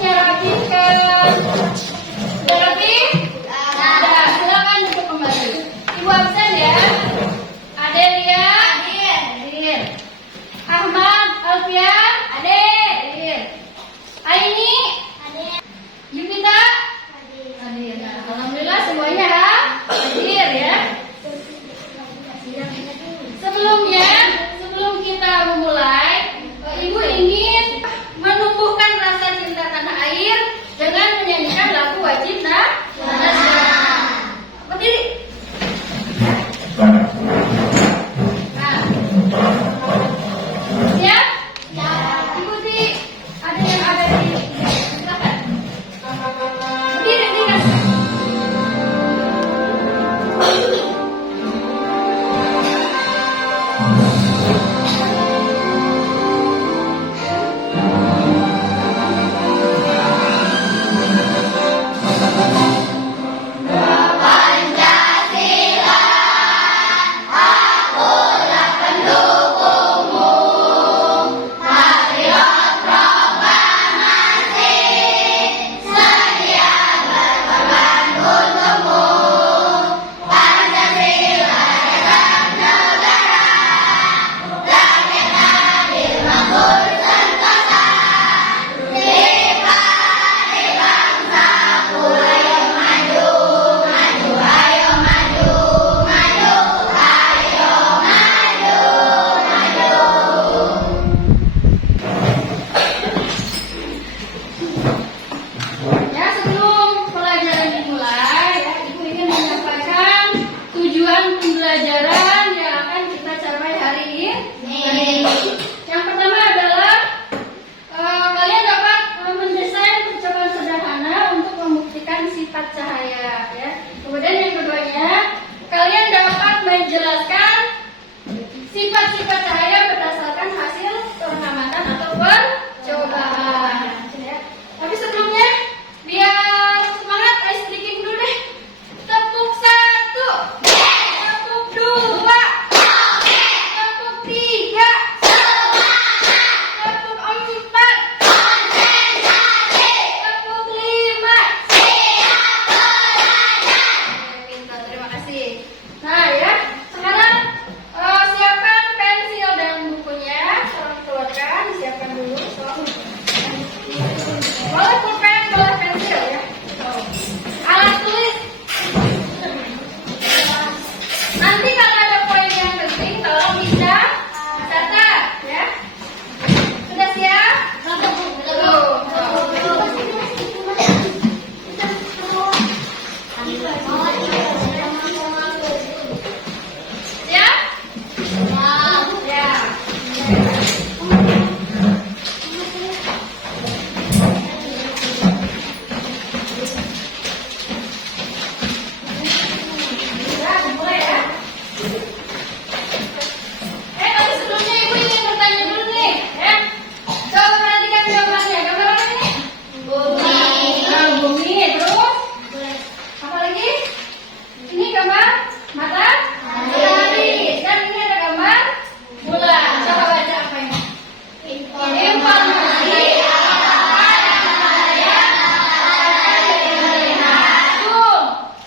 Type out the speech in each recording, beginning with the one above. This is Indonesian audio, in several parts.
rambutnya rapikan. Sudah rapi? Sudah. Silakan duduk kembali. Ibu absen ya. Adelia. Hadir. Ahmad, Alfian. Hadir. Aini. Yunita. Hadir. Nah, alhamdulillah semuanya hadir ya. Sebelum kita memulai, Ibu ingin menumbuhkan rasa cinta tanah air dengan menyanyikan lagu wajib nasional. Berdiri. Nah, siap? Ikuti. Ada yang ada di silakan. Berdiri. Sifat-sifat cahaya berdasarkan hasil pengamatan atau percobaan. Tapi sebelumnya, biar semangat, ayo sedikit dulu deh. Tepuk 1, tepuk 2, tepuk 3, tepuk 4, tepuk 5. Pintar, terima kasih. Nah ya, sekarang siapkan pensil dan bukunya, tolong keluarkan, siapkan dulu. Boleh pulpen, boleh pensil ya. Alat tulis. Nanti kalau ada poin yang penting, tolong bisa catat ya. Sudah siap? Tapi sebelumnya Ibu ingin bertanya dulu nih, ya. Coba perhatikan gambarnya. Gambar apa ini? Bumi. Terus? Apa lagi? Ini gambar mata? Matahari. Dan ini ada gambar bulan. Coba baca apa ini? Informasi. Tuh,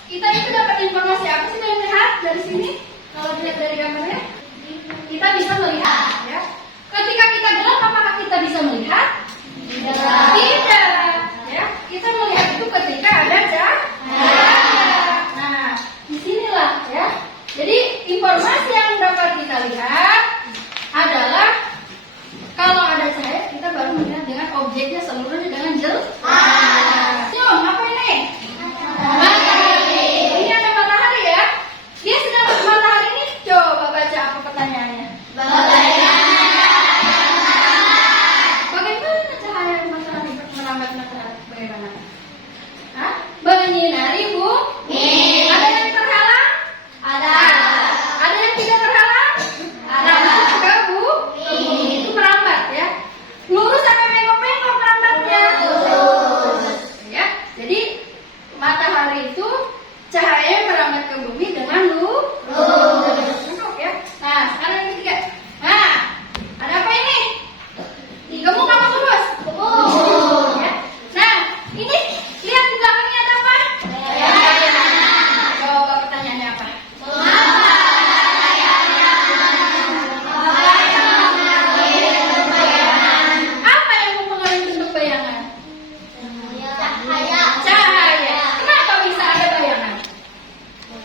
kita itu dapat informasi apa sih yang lihat dari sini? Kalau dilihat dari gambarnya, kita bisa melihat ya. Ketika kita gelap, apakah kita bisa melihat? Tidak. Ya, kita melihat itu ketika ada cahaya. Nah, disinilah ya. Jadi informasi yang dapat kita lihat adalah kalau ada cahaya, kita baru melihat dengan objeknya seluruhnya dengan jelas. Yuk, apa ini? Matahari. Ini ada matahari ya. Dia sedang matahari ini. Coba baca apa pertanyaannya. Bagaimana cahaya matahari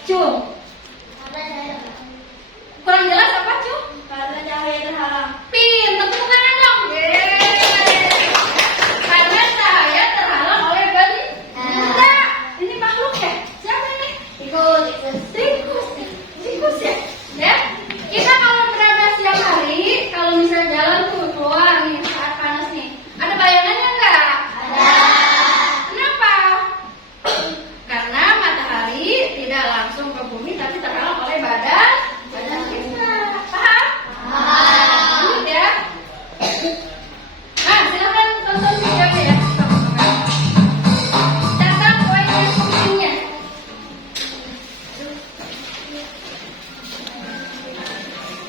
Cung? Kurang jelas apa, Cung? Karena cahaya terhalang. Pintar, tepuk tangan dong. Yeay. Karena cahaya terhalang oleh benda. Ini makhluk ya? Siapa ini? Tikus ya? Ya. Kita kalau berada siang hari, kalau misalnya jalan tuh keluar nih saat panas nih, ada bayangannya nggak? Ada. Kenapa? Karena matahari tidak langsung ke bumi, tapi terhalang oleh badan kita. Paham? Lanjut ya. Nah, silakan tonton videonya ya. Catat poin dan fungsinya.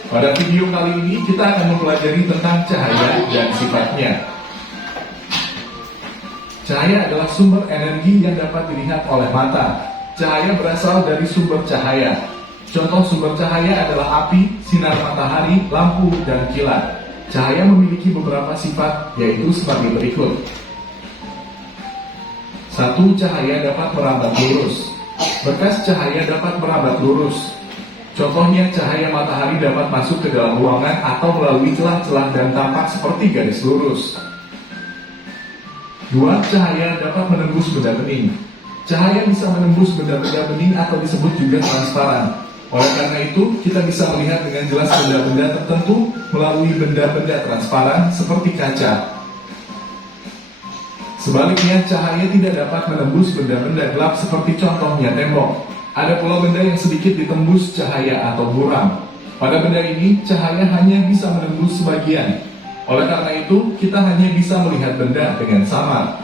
Pada video kali ini kita akan mempelajari tentang cahaya dan sifatnya. Cahaya adalah sumber energi yang dapat dilihat oleh mata. Cahaya berasal dari sumber cahaya. Contoh sumber cahaya adalah api, sinar matahari, lampu, dan kilat. Cahaya memiliki beberapa sifat, yaitu sebagai berikut. 1. Cahaya dapat merambat lurus. Berkas cahaya dapat merambat lurus. Contohnya, cahaya matahari dapat masuk ke dalam ruangan atau melalui celah-celah dan tampak seperti garis lurus. 2. Cahaya dapat menembus benda bening. Cahaya bisa menembus benda-benda bening atau disebut juga transparan. Oleh karena itu, kita bisa melihat dengan jelas benda-benda tertentu melalui benda-benda transparan seperti kaca. Sebaliknya, cahaya tidak dapat menembus benda-benda gelap seperti contohnya tembok. Ada pula benda yang sedikit ditembus cahaya atau buram. Pada benda ini, cahaya hanya bisa menembus sebagian. Oleh karena itu, kita hanya bisa melihat benda dengan samar.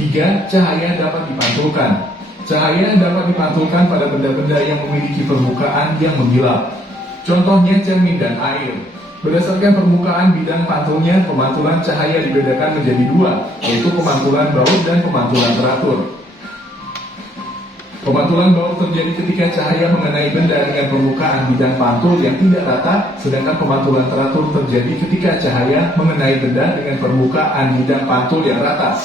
3. Cahaya dapat dipantulkan. Cahaya dapat dipantulkan pada benda-benda yang memiliki permukaan yang mengkilap. Contohnya cermin dan air. Berdasarkan permukaan bidang pantulnya, pemantulan cahaya dibedakan menjadi 2, yaitu pemantulan baut dan pemantulan teratur. Pemantulan baut terjadi ketika cahaya mengenai benda dengan permukaan bidang pantul yang tidak rata, sedangkan pemantulan teratur terjadi ketika cahaya mengenai benda dengan permukaan bidang pantul yang rata.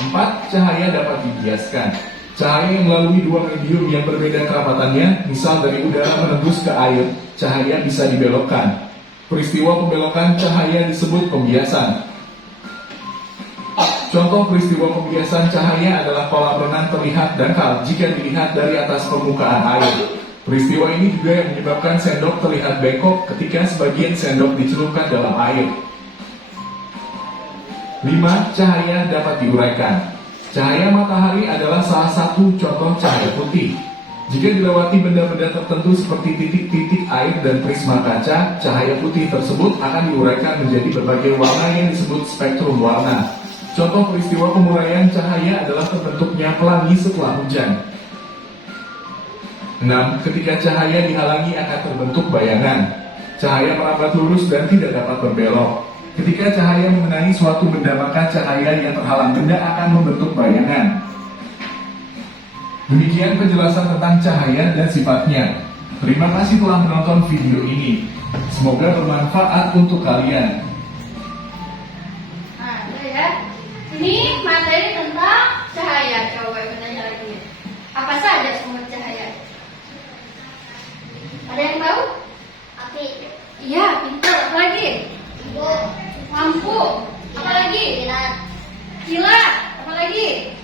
4. Cahaya dapat dibiaskan. Cahaya yang melalui dua medium yang berbeda kerapatannya, misal dari udara menembus ke air, cahaya bisa dibelokkan. Peristiwa pembelokan cahaya disebut pembiasan. Contoh peristiwa pembiasan cahaya adalah kolam renang terlihat dangkal jika dilihat dari atas permukaan air. Peristiwa ini juga yang menyebabkan sendok terlihat bengkok ketika sebagian sendok dicelupkan dalam air. 5. Cahaya dapat diuraikan. Cahaya matahari adalah salah satu contoh cahaya putih. Jika dilewati benda-benda tertentu seperti titik-titik air dan prisma kaca, cahaya putih tersebut akan diuraikan menjadi berbagai warna yang disebut spektrum warna. Contoh peristiwa penguraian cahaya adalah terbentuknya pelangi setelah hujan. 6. Ketika cahaya dihalangi akan terbentuk bayangan. Cahaya merambat lurus dan tidak dapat berbelok. Ketika cahaya mengenai suatu benda, maka cahaya yang terhalang benda akan membentuk bayangan. Demikian penjelasan tentang cahaya dan sifatnya. Terima kasih telah menonton video ini. Semoga bermanfaat untuk kalian. Nah, itu ya. Ini materi tentang cahaya. Coba bertanya lagi. Apa saja sumber cahaya? Ada yang tahu? Api. Iya, pintar. Apa lagi? Lampu. Apa lagi? Kilat. Apa lagi?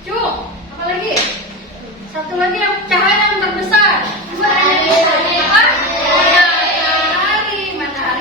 Cung. Apa lagi? Satu lagi yang cahaya yang terbesar. Apa? Matahari. Matahari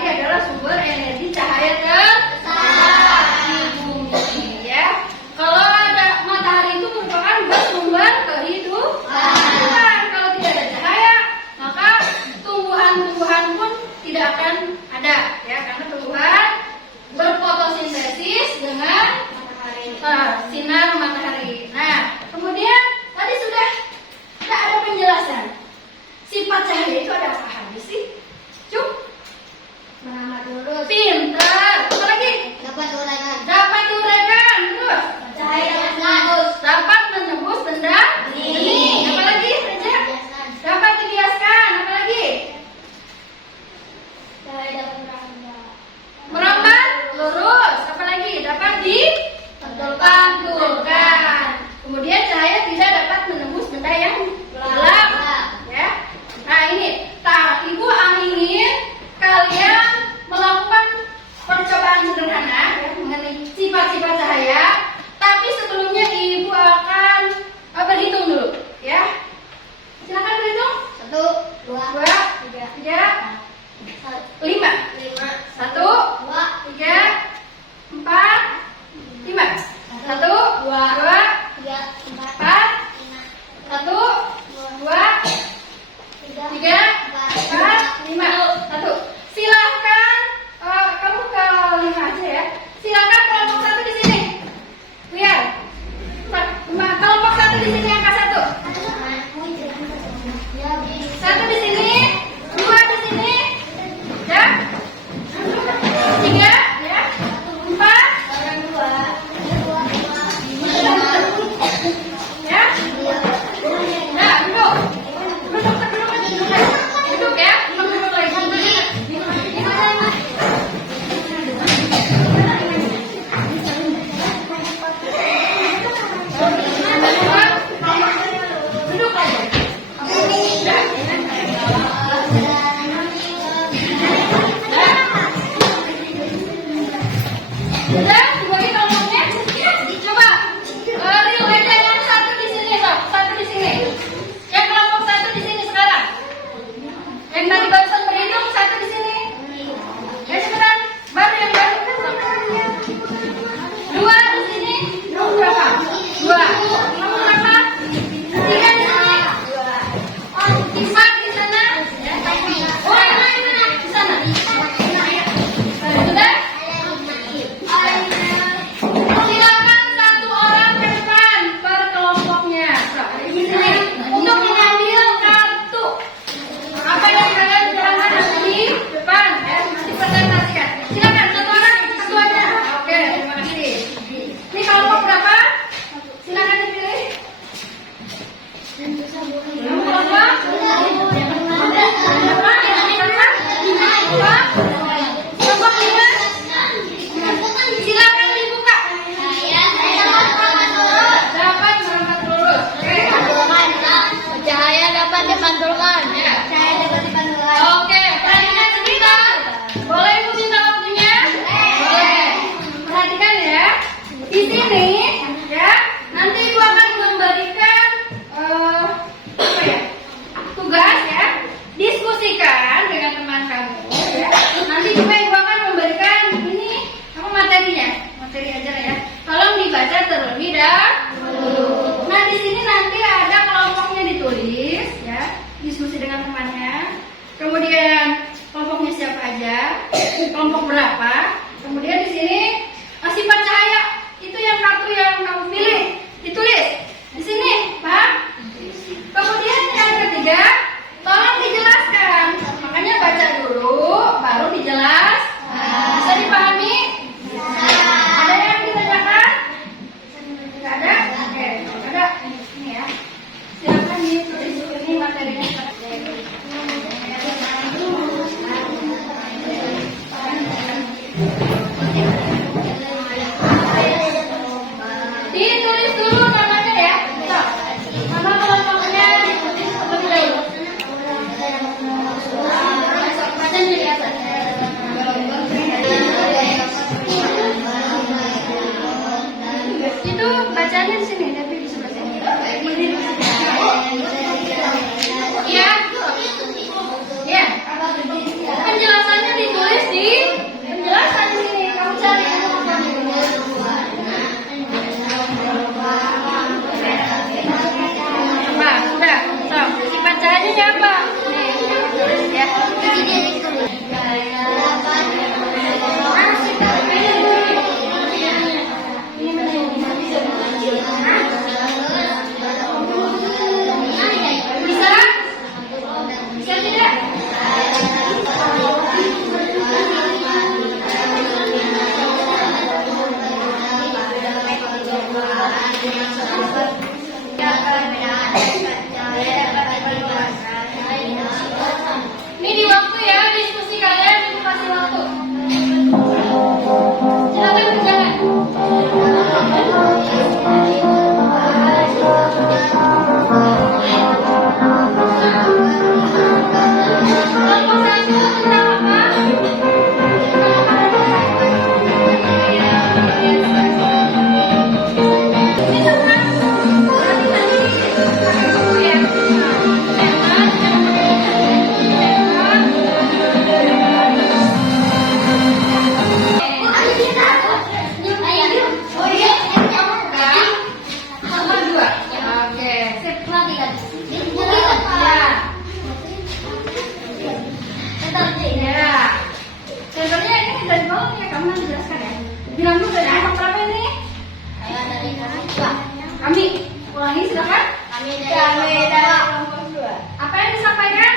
Kami ulangi silakan. Kami dari kelompok 2. Apa yang disampaikan?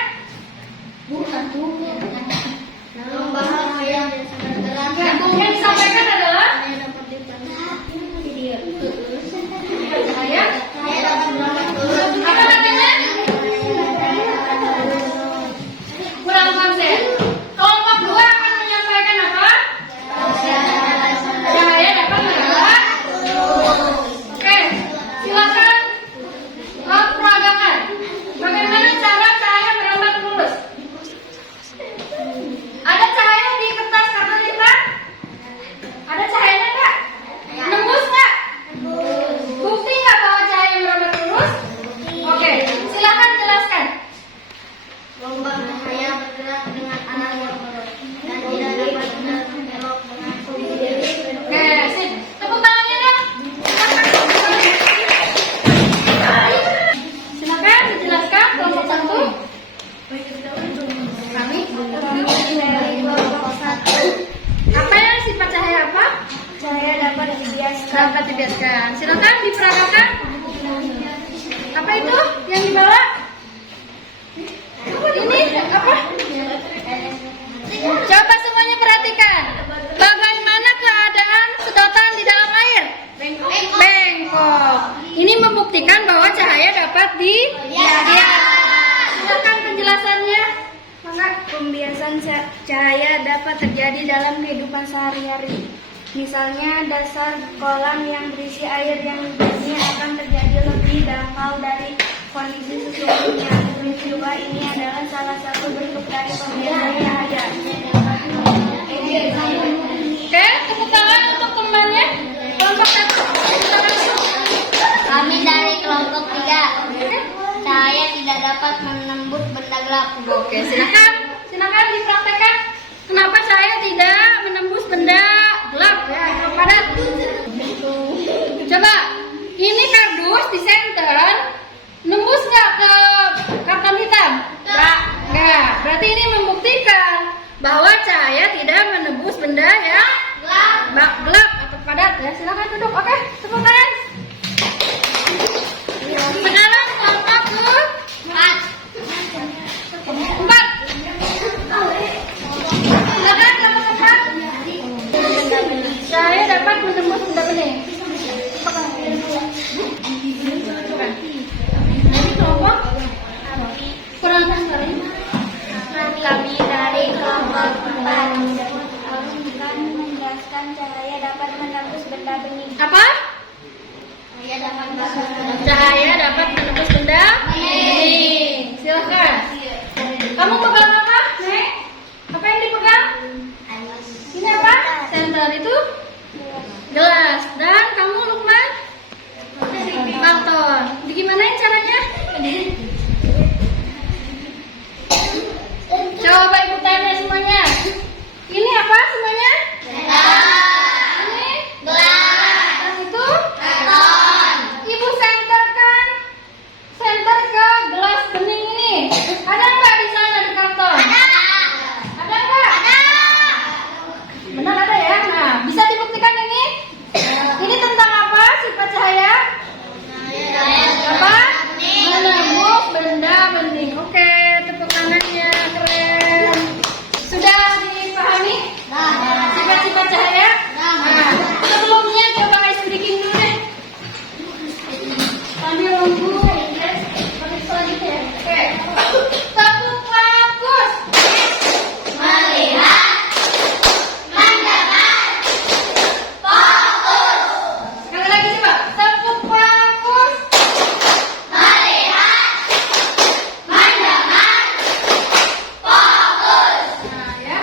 Membahas hal yang sangat Yang disampaikan adalah dapat dipelajari video. saya. Saya dapat menurut Apa katanya? Kurang konsen. Kelompok 2 akan menyampaikan apa? Cahaya dapat merawat. Oke, silakan peragakan. Bagaimana cara cahaya merambat lurus? Ada cahaya di kertas karton kita? Ada cahayanya nggak? Nembus nggak? Bukti nggak bahwa cahaya merambat lurus? Oke, silakan jelaskan. gelombang cahaya bergerak dengan arah yang lurus dan tidak dapat berbelok dengan sendiri. Oke, sip. Tepuk tangannya dong. Silakan dijelaskan kelompok 1. Kami Dari kelompok 1. apa yang sifat cahaya apa? Cahaya dapat dibiaskan. Dapat dibiaskan. Silakan diperagakan. Apa itu yang dibawa? Ini apa? Coba semuanya perhatikan. Bagaimana keadaan sedotan di dalam air? Bengkok. Ini membuktikan bahwa cahaya dapat dibiaskan. Silakan penjelasannya. Mangga. Pembiasan cahaya dapat terjadi dalam kehidupan sehari-hari. Misalnya dasar kolam yang berisi air yang biasanya akan terjadi lebih dangkal dari kondisi sesungguhnya. Peristiwa ini adalah salah satu bentuk dari pembiasan cahaya. Oke, tepuk tangan untuk temannya. Kelompok 1. Kami dari kelompok 3. Cahaya tidak dapat menembus benda gelap. Oke, silakan dipraktekkan. Kenapa cahaya tidak menembus benda gelap ya, yang padat? Coba, ini kardus di center, nembus nggak ke karton hitam? Nggak. Berarti ini membuktikan bahwa cahaya tidak menembus benda yang gelap atau padat ya. Silakan duduk. Oke, tepuk tangan. Sekarang kelompok 4. Silakan kelompok 4. Cahaya dapat menembus benda bening. Ini kelompok kurang sekali. Kami dari kelompok 4 akan menjelaskan cahaya dapat menembus benda bening. Apa? Cahaya dapat menembus benda Cahaya dapat menembus benda bening. Silakan. Kamu pegang apa, Nek? Apa yang dipegang? Ini apa? Center itu gelas. Dan kamu Lukman? Karton. Bagaimana caranya? Coba ibu tanya semuanya. Ini apa semuanya? Ini gelas. dan itu Karton. ibu senterkan center ke gelas bening ini. Ada nggak di sana di karton? Ada nggak? Benar ada ya. Nah, bisa dibuktikan ini? Ini tentang apa sifat cahaya? Apa? Menembus benda bening. Oke, tepuk tangannya, keren. Sudah dipahami? Sifat-sifat cahaya? Nah, sebelumnya coba ice breaking dulu deh. Sambil nunggu topik selanjutnya. Oke. Tepuk fokus. Melihat, mendengar, fokus. Sekali lagi coba. Tepuk fokus. Melihat, mendengar, fokus. Nah ya,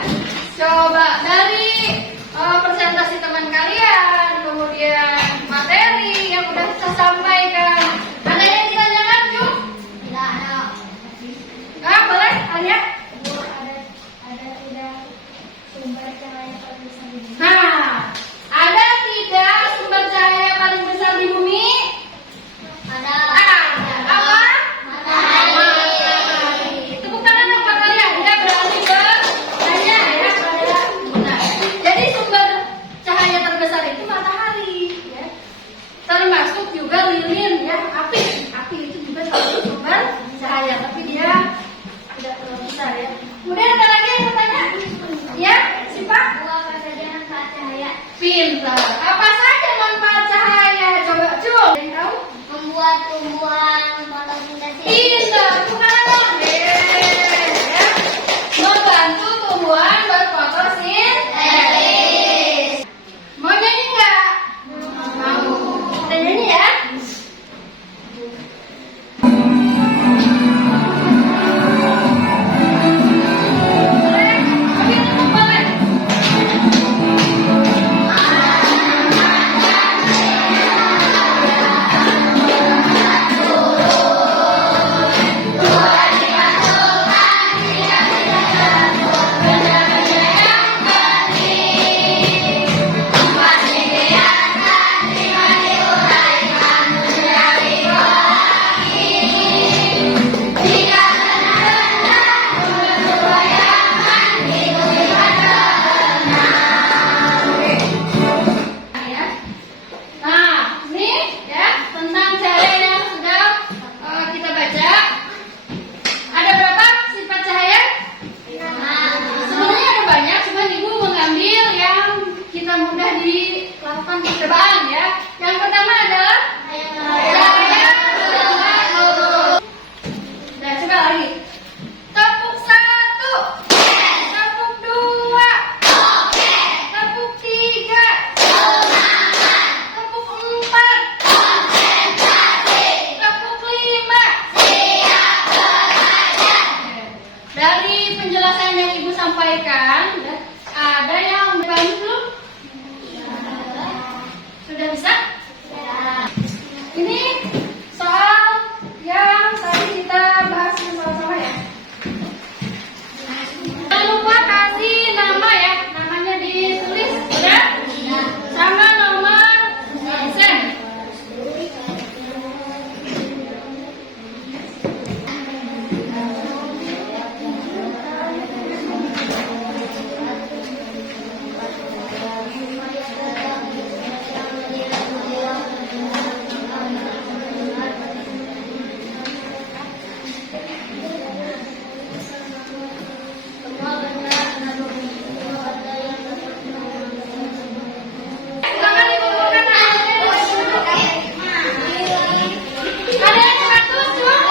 coba dari presentasi teman kalian, kemudian materi yang udah saya sampaikan, ada yang tidak membuat tumbuhan fotosintesis. Pintar, bukan ya. Membantu tumbuhan berfotosintesis. Mau nyanyi nggak? Mau. Kita nyanyi ya. Nah, ini ya tentang cahaya yang sudah kita baca. Ada berapa sifat cahaya? Sebenarnya ada banyak, cuma ibu mengambil yang kita mudah dilakukan percobaan ya. Yang pertama adalah cahaya berlurus. Nah, coba lagi. Tepuk 1, tepuk 2, tepuk 3, tepuk 4, tepuk 5. Dari penjelasan yang ibu sampaikan, ya, ada yang berani belum? Sudah bisa? Ini soal yang tadi kita bahas bersama-sama ya. Jangan lupa kasih nama ya, namanya ditulis ya, sama nomor absen. Silakan dikumpulkan namanya. Ada yang seratus belum?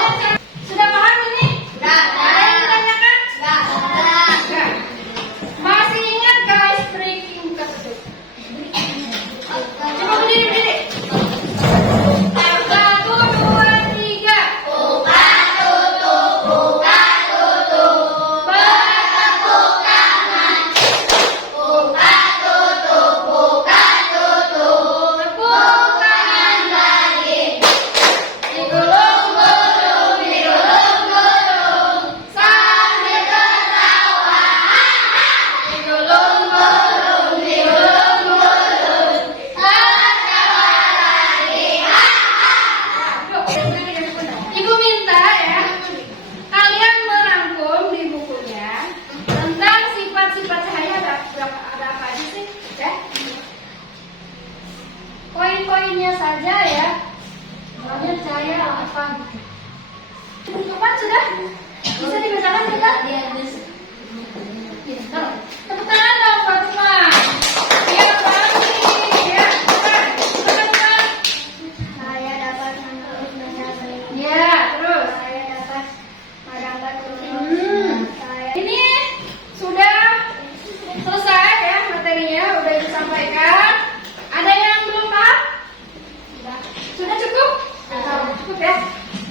Sudah paham ini? Ada yang ditanyakan? Enggak. Masih ingat guys breaking tersebut? Coba berdiri. 1, 2, 3. Buka tutup. Bertepuk tangan. Tepuk tangan lagi. Digulung-gulung sambil tertawa. Digulung-gulung tertawa lagi. Ibu minta ya, kalian merangkum di bukunya tentang sifat-sifat cahaya. Ada apa aja sih? Ya. Poin-poinnya saja ya. Namanya cahaya apa? Bukan sudah? Bisa dibacakan kita? Iya, bisa. Tepuk tangan dong, Fatima. Iya, pasti. Ya, bukan. Saya dapat menulis benda berikut. Ya, terus. Saya dapat merangkai tulisan. Saya Ini sudah selesai ya materinya, udah disampaikan. Ada yang belum paham? Sudah cukup? Cukup ya.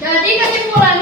Jadi kesimpulan